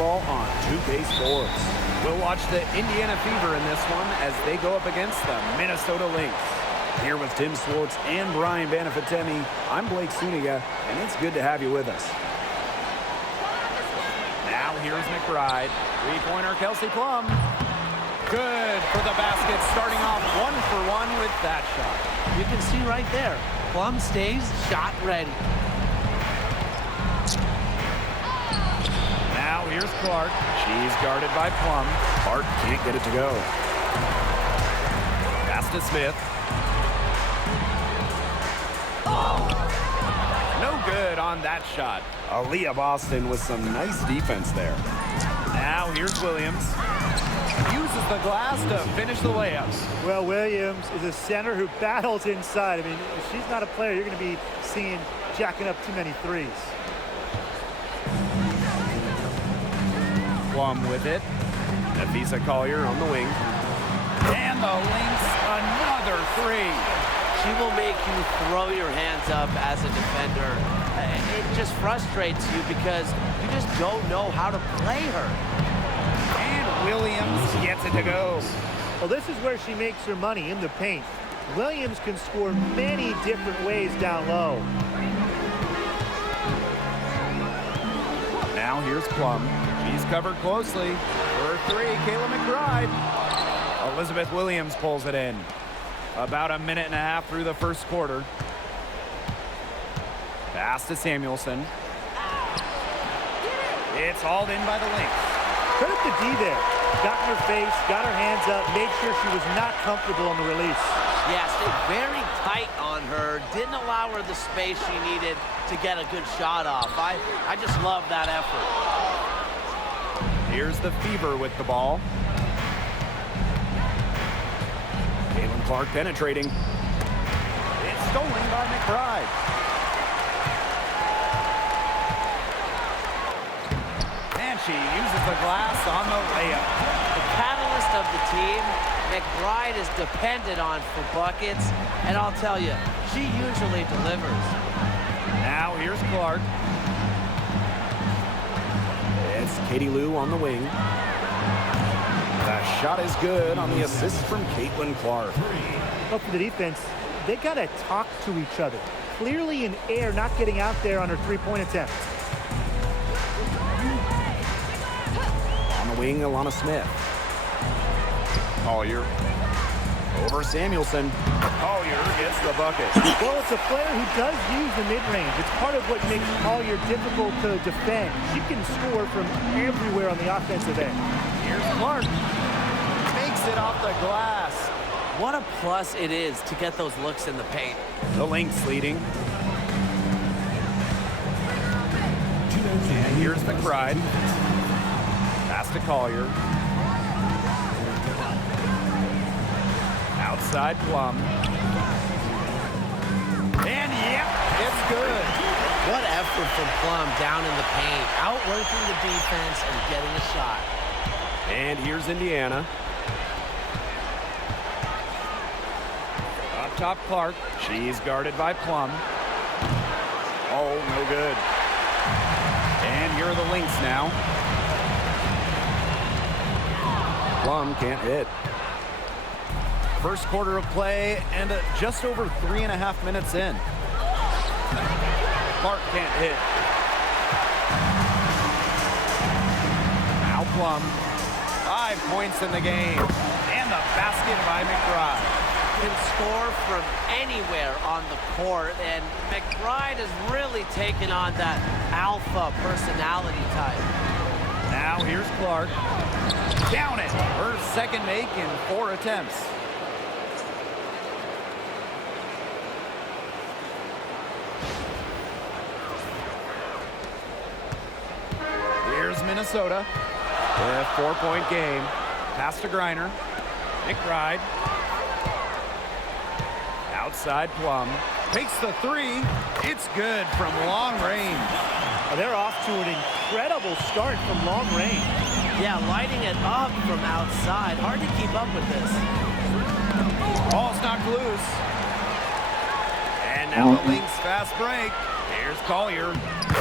basketball on 2K Sports. We'll watch the Indiana Fever in this one as they go up against the Minnesota Lynx. Here with Tim Swartz and Brian Banafitemi, I'm Blake Suniga, and it's good to have you with us. Now here's McBride. Three-pointer Kelsey Plum. Good for the basket, starting off 1-for-1 with that shot. You can see right there, Plum stays shot ready. Now here's Clark. She's guarded by Plum. Clark can't get it to go. Pass to Smith. No good on that shot. Aaliyah Boston with some nice defense there. Now here's Williams. Uses the glass to finish the layups. Well, Williams is a center who battles inside. I mean, if she's not a player, you're going to be seeing jacking up too many threes. Plum with it. Nafisa Collier on the wing. And the Lynx, another three. She will make you throw your hands up as a defender. It just frustrates you because you just don't know how to play her. And Williams gets it to go. Well, this is where she makes her money, in the paint. Williams can score many different ways down low. Now here's Plum. She's covered closely. For three, Kayla McBride. Elizabeth Williams pulls it in. About a minute and a half through the first quarter. Pass to Samuelson. It's hauled in by the Lynx. Credit to D there. Got in her face, got her hands up, made sure she was not comfortable on the release. Yeah, stayed very tight on her. Didn't allow her the space she needed to get a good shot off. I just love that effort. Here's the Fever with the ball. Caitlin Clark penetrating. It's stolen by McBride. And she uses the glass on the layup. The catalyst of the team, McBride is dependent on for buckets, and I'll tell you, she usually delivers. Now here's Clark. It's Katie Lou on the wing. The shot is good on the assist from Caitlin Clark. Well, for the defense, they got to talk to each other. Clearly in air, not getting out there on her three-point attempt. On the wing, Alana Smith. Collier. Over Samuelson. Collier gets the bucket. Well, it's a player who does use the mid-range. It's part of what makes Collier difficult to defend. She can score from everywhere on the offensive end. Here's Clark. Makes it off the glass. What a plus it is to get those looks in the paint. The Lynx leading. And here's McBride. Pass to Collier. Outside Plum. And yep, it's good. What effort from Plum down in the paint, outworking the defense and getting a shot. And here's Indiana. Up top, Clark. She's guarded by Plum. Oh, no good. And here are the Lynx now. Plum can't hit. First quarter of play and just over 3.5 minutes in. Clark can't hit. Now Plum. 5 points in the game. And the basket by McBride. Can score from anywhere on the court, and McBride has really taken on that alpha personality type. Now here's Clark. Down it. Her second make in 4 attempts. Here's Minnesota. A 4-point game. Pass to Griner. McBride. Outside Plum. Takes the three. It's good from long range. They're off to an incredible start from long range. Yeah, lighting it up from outside. Hard to keep up with this. Ball's knocked loose. And now the Lynx fast break. Here's Collier.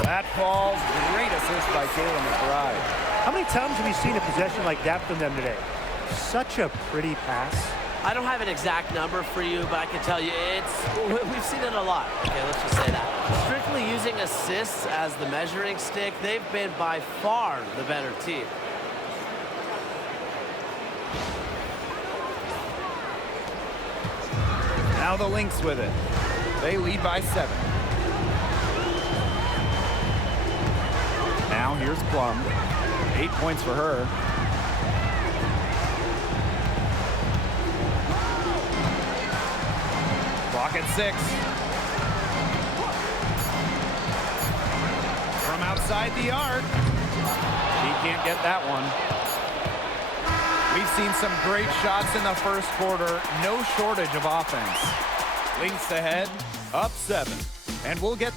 That falls. Great assist by Kayla McBride. How many times have you seen a possession like that from them today? Such a pretty pass. I don't have an exact number for you, but I can tell you we've seen it a lot. Okay, let's just say that. Strictly using assists as the measuring stick, they've been by far the better team. Now the Lynx with it. They lead by 7. Now here's Plum. 8 points for her. Clock at 6. From outside the arc. She can't get that one. We've seen some great shots in the first quarter. No shortage of offense. Lynx ahead, up 7. And we'll get...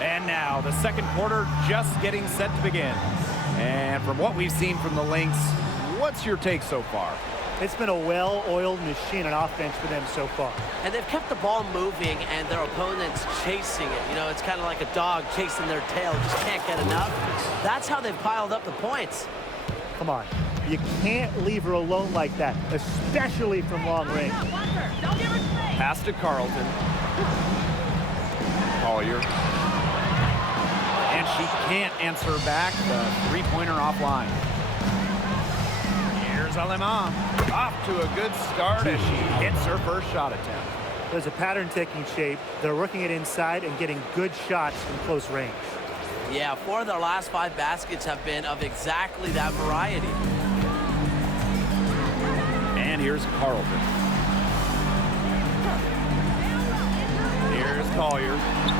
And now the second quarter just getting set to begin. And from what we've seen from the Lynx, what's your take so far? It's been a well-oiled machine on offense for them so far. And they've kept the ball moving and their opponents chasing it. You know, it's kind of like a dog chasing their tail, just can't get enough. That's how they've piled up the points. Come on. You can't leave her alone like that, especially from long range. Pass to Carlton. Collier. And she can't answer back the three-pointer offline. Here's Alema. Off to a good start as she hits her first shot attempt. There's a pattern taking shape. They're working it inside and getting good shots from close range. Yeah, 4 of their last 5 baskets have been of exactly that variety. And here's Carlton. Here's Collier.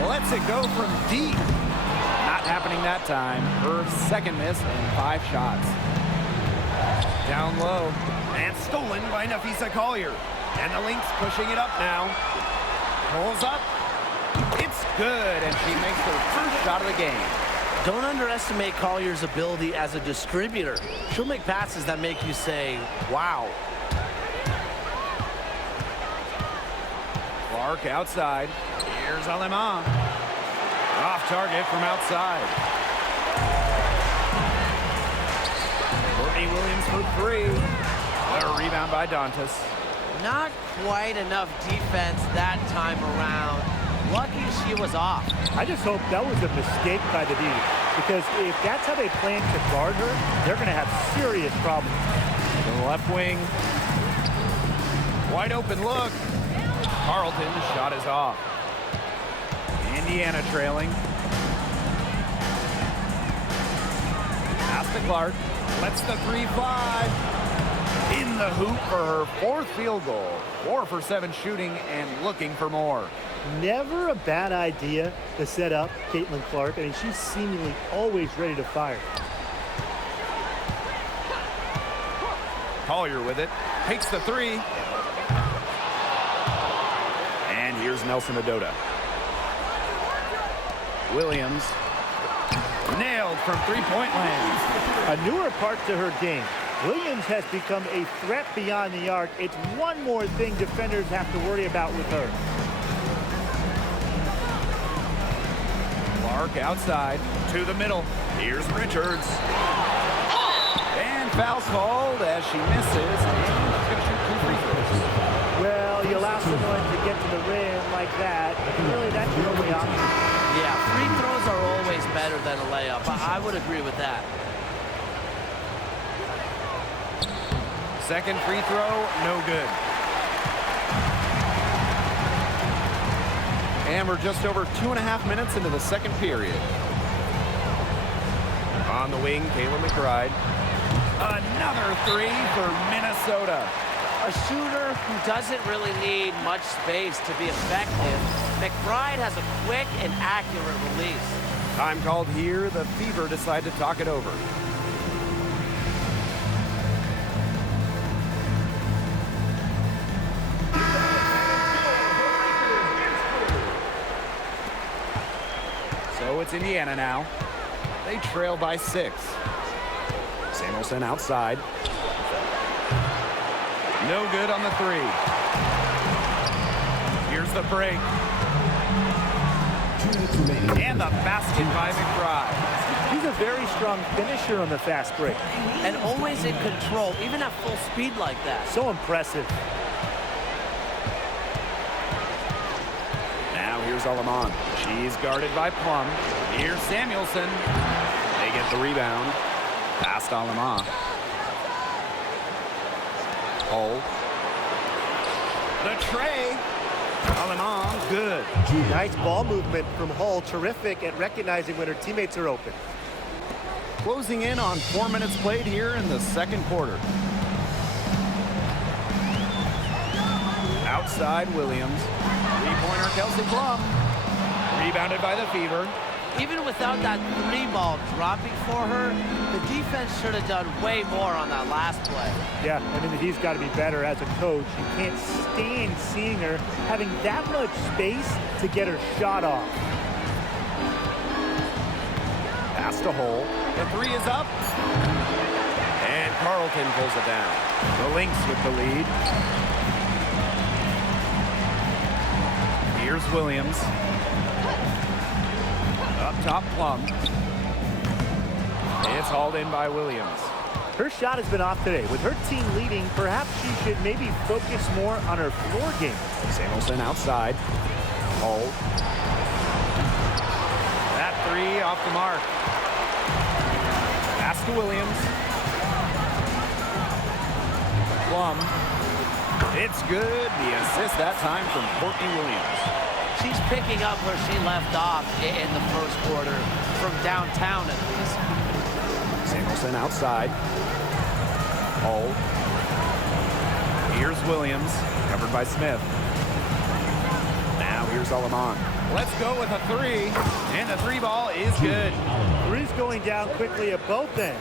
Lets it go from deep. Not happening that time. Her second miss and 5 shots. Down low. And stolen by Nafisa Collier. And the Lynx pushing it up now. Pulls up. It's good, and she makes her first shot of the game. Don't underestimate Collier's ability as a distributor. She'll make passes that make you say, wow. Clark outside. Here's Alema. Off target from outside. Courtney Williams for 3. A rebound by Dantas. Not quite enough defense that time around. Lucky she was off. I just hope that was a mistake by the D, because if that's how they plan to guard her, they're going to have serious problems. The left wing. Wide open look. Carlton's shot is off. Indiana trailing. Pass to Clark. Lets the 3 fly. In the hoop for her 4th field goal. 4 for 7 shooting and looking for more. Never a bad idea to set up Caitlin Clark. I mean, she's seemingly always ready to fire. Collier with it. Takes the 3. And here's Nelson Adota. Williams. Nailed from 3-point land. A newer part to her game. Williams has become a threat beyond the arc. It's one more thing defenders have to worry about with her. Clark outside to the middle. Here's Richards. And foul's called as she misses. And she's going to shoot 2 free throws. Well, you allow someone to get to the rim like that. Really, that's your only option. Yeah, free throws are always better than a layup. I would agree with that. Second free throw, no good. And we're just over 2.5 minutes into the second period. On the wing, Kayla McBride. Another 3 for Minnesota. A shooter who doesn't really need much space to be effective. McBride has a quick and accurate release. Time called here. The Fever decide to talk it over. So it's Indiana now. They trail by 6. Samuelson outside. No good on the 3. Here's the break. And the basket by McBride. He's a very strong finisher on the fast break. And always in control, even at full speed like that. So impressive. Now here's Alamon. She's guarded by Plum. Here's Samuelson. They get the rebound. Past Alamon. Hull. The tray. Alamon, good. Nice ball movement from Hull. Terrific at recognizing when her teammates are open. Closing in on 4 minutes played here in the second quarter. Outside Williams. Three-pointer Kelsey Plum. Rebounded by the Fever. Even without that three ball dropping for her, the defense should have done way more on that last play. Yeah, I mean, he's got to be better as a coach. You can't stand seeing her having that much space to get her shot off. Pass to Hull. The three is up. And Carlton pulls it down. The Lynx with the lead. Here's Williams. Up top, Plum. It's hauled in by Williams. Her shot has been off today. With her team leading, perhaps she should maybe focus more on her floor game. Samuelson outside. Hull. That three off the mark. Pass to Williams. Plum. It's good. The assist that time from Courtney Williams. She's picking up where she left off in the first quarter, from downtown at least. Samuelson outside. Hull. Here's Williams, covered by Smith. Now here's Alamon. Let's go with a three, and the three ball is good. Three's going down quickly at both ends.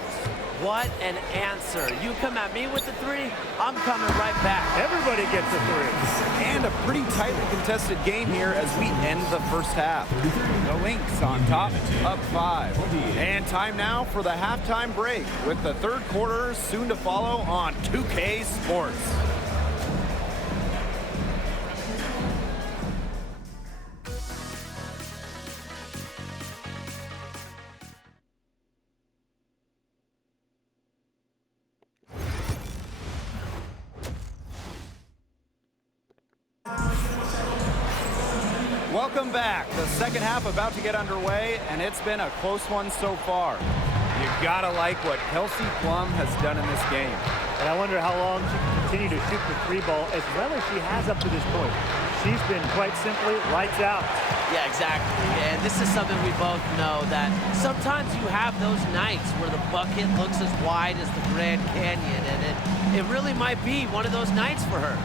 What an answer. You come at me with the three, I'm coming right back. Everybody gets a three. And a pretty tightly contested game here as we end the first half. The Lynx on top, up 5. And time now for the halftime break with the third quarter soon to follow on 2K Sports. Welcome back. The second half about to get underway, and it's been a close one so far. You gotta like what Kelsey Plum has done in this game. And I wonder how long she can continue to shoot the three ball as well as she has up to this point. She's been quite simply lights out. Yeah, exactly. And this is something we both know, that sometimes you have those nights where the bucket looks as wide as the Grand Canyon, and it really might be one of those nights for her.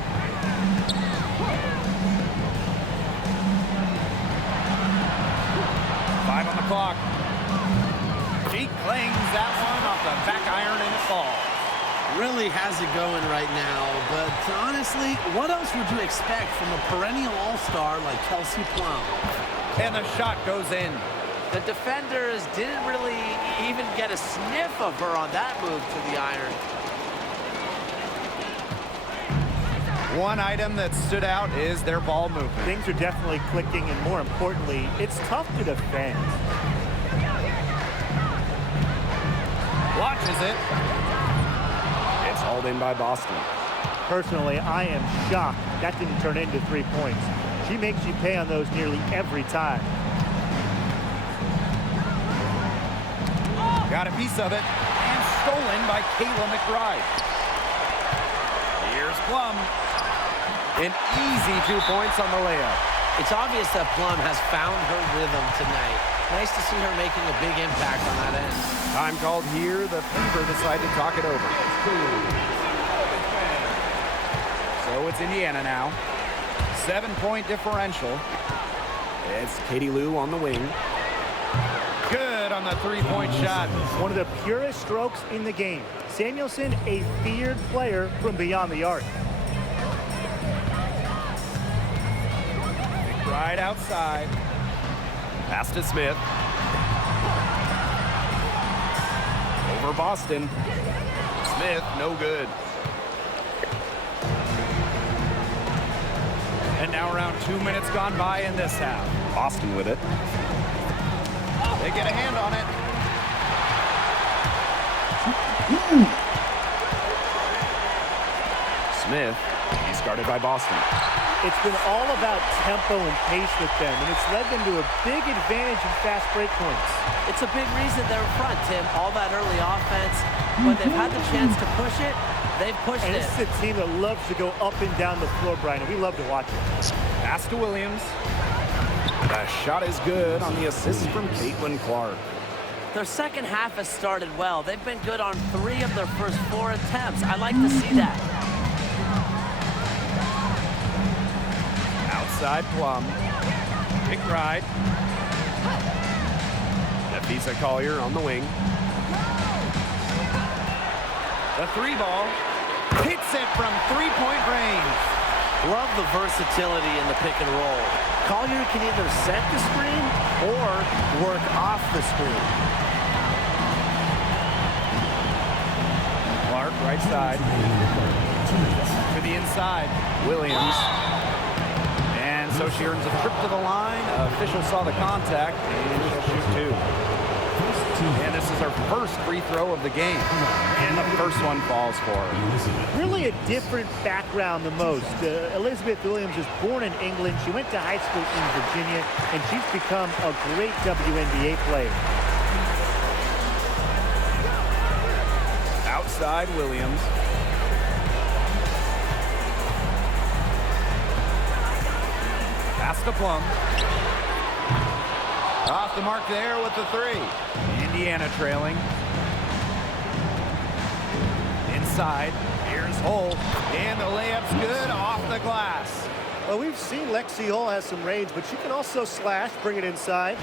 Five on the clock. She clings that one off the back iron and it falls. Really has it going right now, but honestly, what else would you expect from a perennial all-star like Kelsey Plum? And the shot goes in. The defenders didn't really even get a sniff of her on that move to the iron. One item that stood out is their ball movement. Things are definitely clicking, and more importantly, it's tough to defend. Watches it. It's hauled in by Boston. Personally, I am shocked that didn't turn into 3 points. She makes you pay on those nearly every time. Got a piece of it, and stolen by Kayla McBride. Here's Plum. An easy 2 points on the layup. It's obvious that Plum has found her rhythm tonight. Nice to see her making a big impact on that end. Time called here. The Fever decide to talk it over. So it's Indiana now. 7-point differential. It's Katie Lou on the wing. Good on the three-point shot. One of the purest strokes in the game. Samuelson, a feared player from beyond the arc. Right outside. Pass to Smith. Over Boston. Smith, no good. And now around 2 minutes gone by in this half. Boston with it. get a hand on it. Smith, he's guarded by Boston. It's been all about tempo and pace with them, and it's led them to a big advantage in fast break points. It's a big reason they're in front, Tim. All that early offense. When they've had the chance to push it, they've pushed And it. this is a team that loves to go up and down the floor, Brian, and we love to watch it. Pass to Williams. The shot is good on the assist from Caitlin Clark. Their second half has started well. They've been good on 3 of their first 4 attempts. I like to see that. Outside Plum. Big ride. Nafisa Collier on the wing. The 3 ball. Hits it from 3-point range. Love the versatility in the pick and roll. Collier can either set the screen or work off the screen. Clark, right side. To the inside. Williams. And so she earns a trip to the line. Official saw the contact, and she'll shoot 2. And this is her first free throw of the game. And the first one falls for her. Really a different background than most. Elizabeth Williams is born in England. She went to high school in Virginia, and she's become a great WNBA player. Outside Williams. Pass to Plum. Off the mark there with the 3. Indiana trailing. Inside. Here's Hull. And the layup's good off the glass. Well, we've seen Lexi Hull has some range, but she can also slash, bring it inside.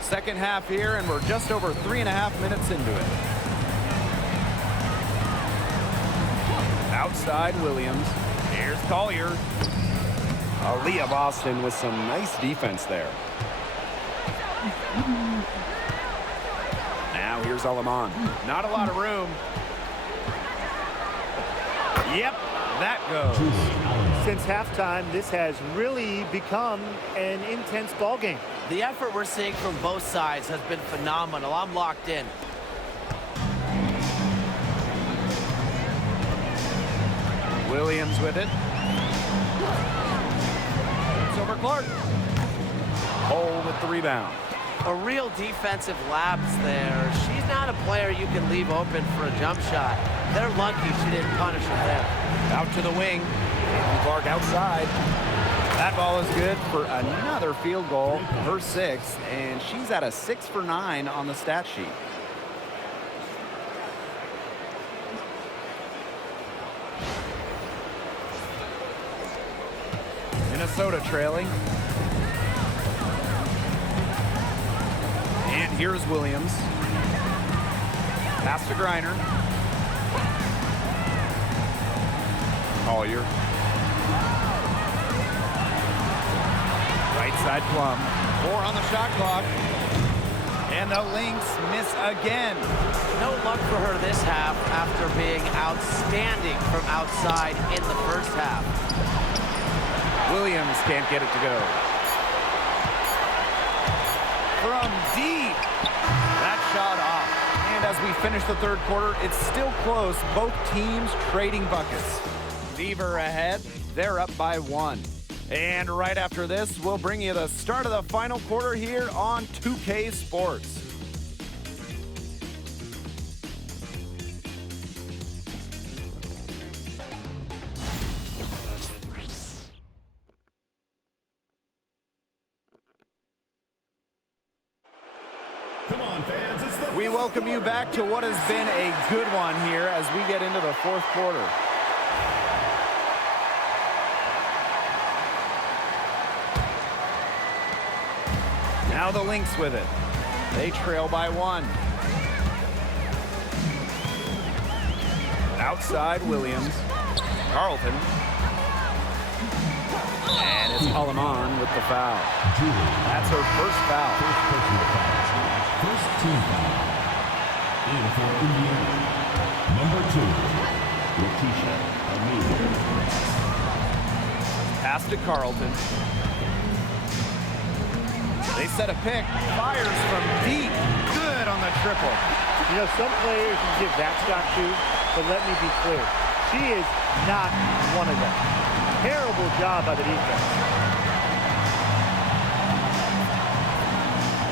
Second half here, and we're just over 3.5 minutes into it. Outside Williams. Here's Collier. Aaliyah Boston with some nice defense there. Now here's Alaman. Not a lot of room. Yep, that goes. Since halftime, this has really become an intense ball game. The effort we're seeing from both sides has been phenomenal. I'm locked in. Williams with it. It's over Clark. Hull with the rebound. A real defensive lapse there. She's not a player you can leave open for a jump shot. They're lucky she didn't punish her there. Out to the wing. And Clark outside. That ball is good for another field goal, her 6th, and she's at a 6 for 9 on the stat sheet. Minnesota trailing. And here's Williams. Pass to Griner. Collier. Right side Plum. 4 on the shot clock. And the Lynx miss again. No luck for her this half after being outstanding from outside in the first half. Williams can't get it to go. From deep. That shot off. And as we finish the third quarter, it's still close. Both teams trading buckets. Beaver ahead. They're up by 1. And right after this, we'll bring you the start of the final quarter here on 2K Sports. Come on, fans. We welcome you back to what has been a good one here as we get into the fourth quarter. Now the Lynx with it. They trail by 1. Outside Williams. Carlton. And it's Alaman with the foul. That's her first foul. First team foul. In for Indiana. Number 2, Letitia Amir. Pass to Carlton. They set a pick. Fires from deep. Good on the triple. You know, some players can give that shot to, but let me be clear. She is not one of them. Terrible job by the defense.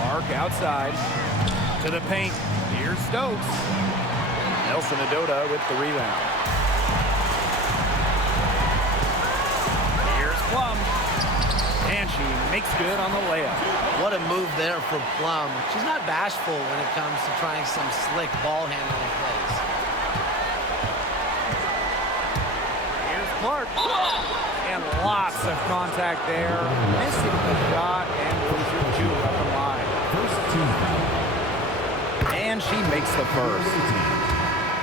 Clark outside to the paint. Here's Stokes. Nelson Adota with the rebound. Here's Plum. And she makes good on the layup. What a move there from Plum. She's not bashful when it comes to trying some slick ball handling plays. Here's Clark. And lots of contact there. Missing the shot and will shoot two up the line. First team foul. And she makes the first.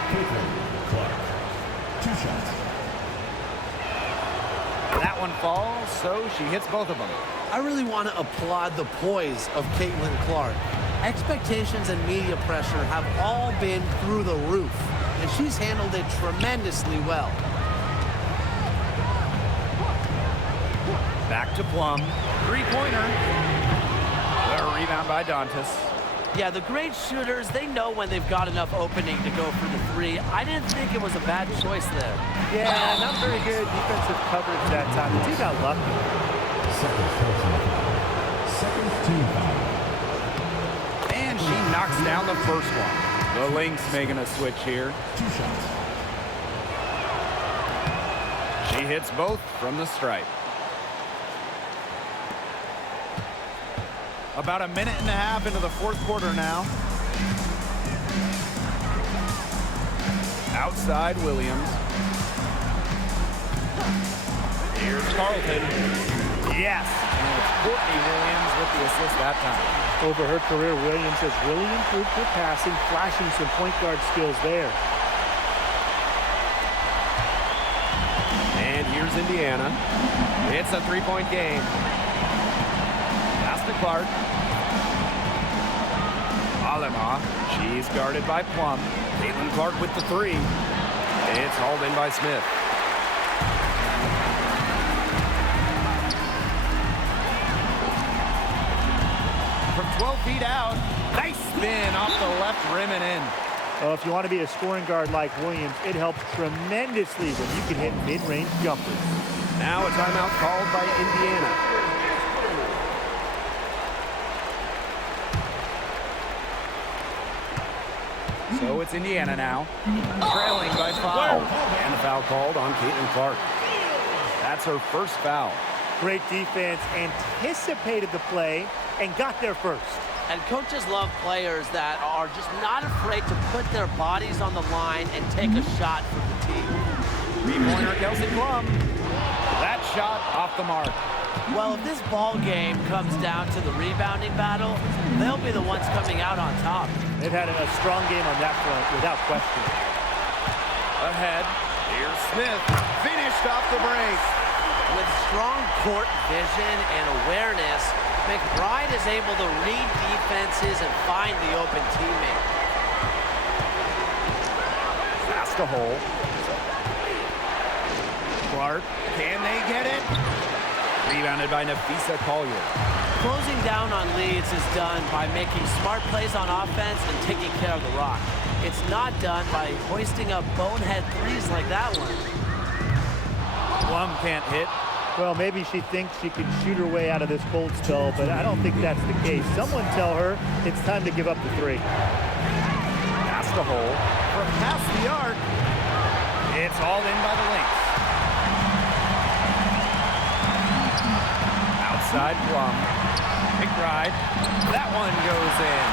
Caitlin Clark. 2 shots. That one falls, so she hits both of them. I really want to applaud the poise of Caitlin Clark. Expectations and media pressure have all been through the roof, and she's handled it tremendously well. Back to Plum. Three-pointer. A rebound by Dantas. Yeah, the great shooters, they know when they've got enough opening to go for the three. I didn't think it was a bad choice there. Yeah, not very good defensive coverage that time. The team got lucky. Second personal foul. Second team foul. And she knocks down the first one. The Lynx making a switch here. 2 shots. She hits both from the stripe. About a minute and a half into the fourth quarter now. Outside Williams. Here's Carlton. Yes. And it's Courtney Williams with the assist that time. Over her career, Williams has really improved her passing, flashing some point guard skills there. And here's Indiana. It's a three-point game. Pass to Clark. Alema. She's guarded by Plum. Caitlin Clark with the three. It's hauled in by Smith. From 12 feet out. Nice spin off the left rim and in. Well, if you want to be a scoring guard like Williams, it helps tremendously when you can hit mid-range jumpers. Now a timeout called by Indiana. So it's Indiana now, trailing by 5. And the foul called on Caitlin Clark. That's her first foul. Great defense, anticipated the play, and got there first. And coaches love players that are just not afraid to put their bodies on the line and take a shot for the team. Three-pointer, Kelsey Plum. That shot off the mark. Well, if this ball game comes down to the rebounding battle, they'll be the ones coming out on top. They've had a strong game on that front, without question. Ahead, here's Smith. Finished off the break. With strong court vision and awareness, McBride is able to read defenses and find the open teammate. Pass to Hole. Clark, can they get it? Rebounded by Nafisa Collier. Closing down on leads is done by making smart plays on offense and taking care of the rock. It's not done by hoisting up bonehead threes like that one. Plum can't hit. Well, maybe she thinks she can shoot her way out of this cold spell, but I don't think that's the case. Someone tell her it's time to give up the three. Pass the Hole. From past the arc. It's hauled in by the Lynx. Outside Plum. McBride. That one goes in.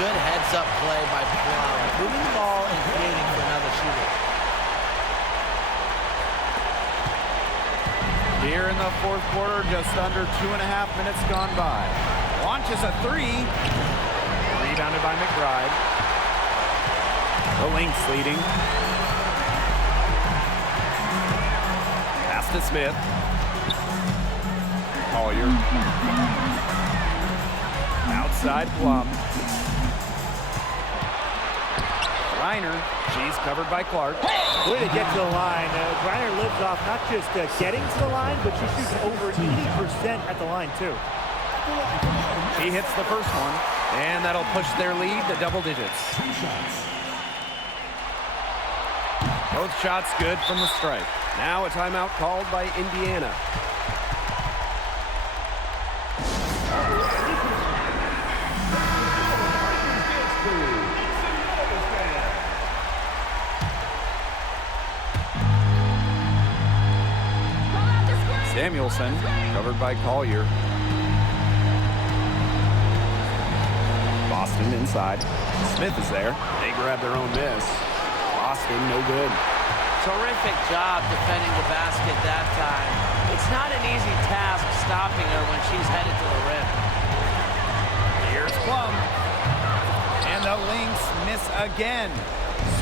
Good heads-up play by Plum, moving the ball and creating for another shooter. Here in the fourth quarter, just under 2.5 minutes gone by. Launches a three. Rebounded by McBride. The Lynx leading. Pass to Smith. Collier. Outside Plum. Reiner. She's covered by Clark. Way to get to the line. Griner lives off not just getting to the line, but she shoots over 80% at the line, too. She hits the first one, and that'll push their lead to double digits. Both shots good from the strike. Now a timeout called by Indiana. Samuelson, covered by Collier. Boston inside. Smith is there. They grab their own miss. Boston, no good. Terrific job defending the basket that time. It's not an easy task stopping her when she's headed to the rim. Here's Plum. And the Lynx miss again.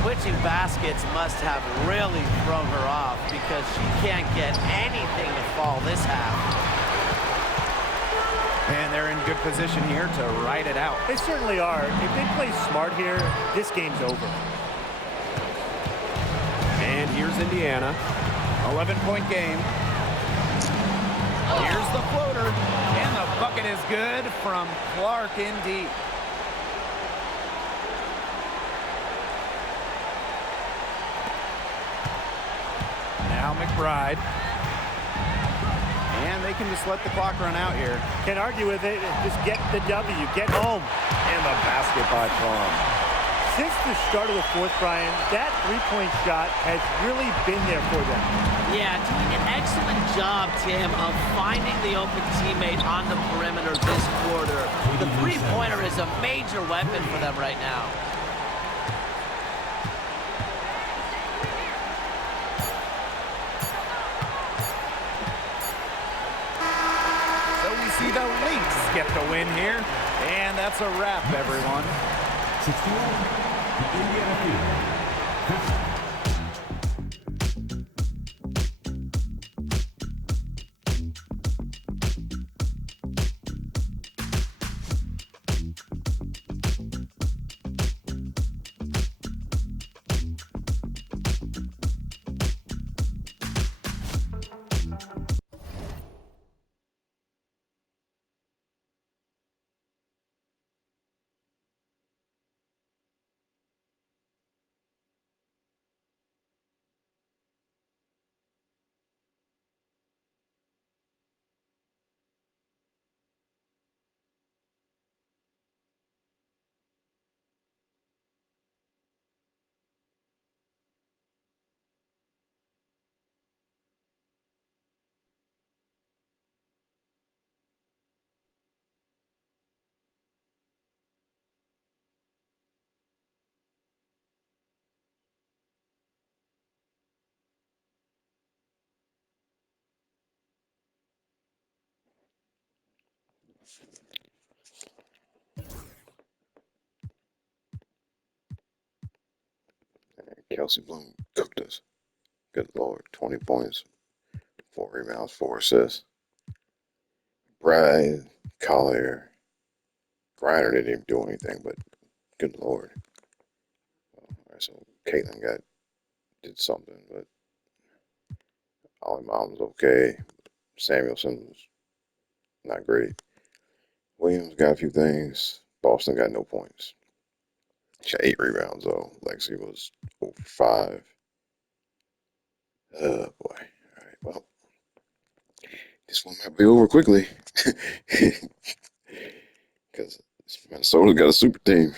Switching baskets must have really thrown her off because she can't get anything to fall this half. And they're in good position here to ride it out. They certainly are. If they play smart here, this game's over. And here's Indiana. 11-point game. Here's the floater. And the bucket is good from Clark in deep. Now McBride. And they can just let the clock run out here. Can't argue with it. Just get the W. Get home. And the basket by Plum. Since the start of the fourth, Brian, that three-point shot has really been there for them. Yeah, doing an excellent job, Tim, of finding the open teammate on the perimeter this quarter. The three-pointer is a major weapon for them right now. So we see the Lynx get the win here. And that's a wrap, everyone. 61, the Indiana Fever. Kelsey Bloom cooked us. Good Lord. 20 points, 4 rebounds, 4 assists. Brian, Collier, Griner didn't even do anything, but good Lord. All right, so Caitlin did something, but Ollie Mom was okay. Samuelson was not great. Williams got a few things. Boston got no points. She had 8 rebounds, though. Lexi was over 5. Oh, boy. All right, well, this one might be over quickly. Because Minnesota got a super team.